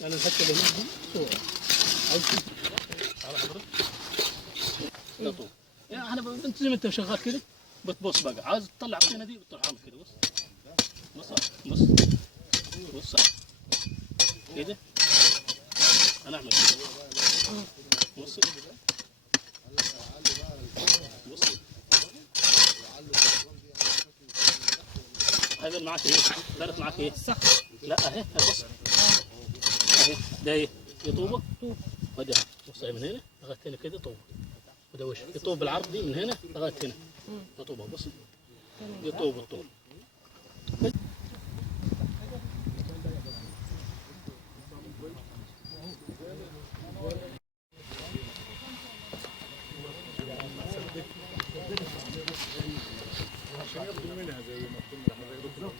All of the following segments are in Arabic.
يعني الحته اللي هناك دي صوره عايز على حضرتك ده طول يعني احنا انت زي ما انت شغال كده بتبص بقى عايز تطلع الطينه دي بتروح عامل كده بص بص بص بص كده انا اعمل كده بص بص هذا اللي معاك ايه؟ دارت معاك ايه؟ صح لا اهي بص اهي ده ايه؟ دي طوبه وادي اهي بص من هنا لغايه هنا كده طوبه وده وش دي طوبه بالعرض دي من هنا لغايه هنا ده طوبه بص دي طوبه الطوب عشان ياخدوا منها زي ما كنا بالظبط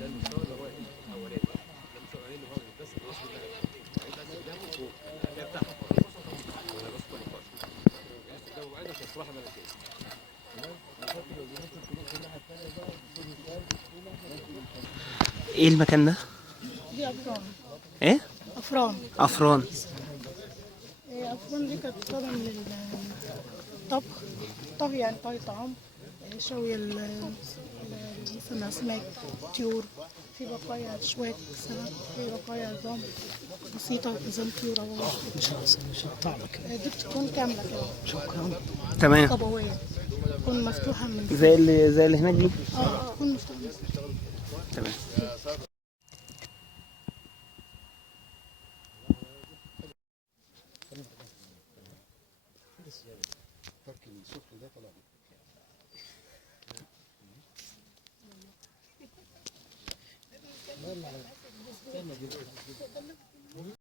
كان مستوى الاولاني المستوى الاولاني هو بس الاصل ده بتاعها ولا بس كل نقاش ده وعندك الصراحه ملكيه ايه المكان ده؟ دي أفران. ايه؟ أفران. افران. أفران دي كانت بتستخدم للطبخ طهي يعني طهي طعام شوي مثلا أسماك طيور في بقايا شوية سمك في بقايا عظام بسيطة عظام طيور أو مش هقطع لك. دي بتكون كاملة كده شكرا. تمام. طبوية تكون مفتوحة من زي اللي هناك دي. تكون مفتوحة. تمام. السفل ده طلع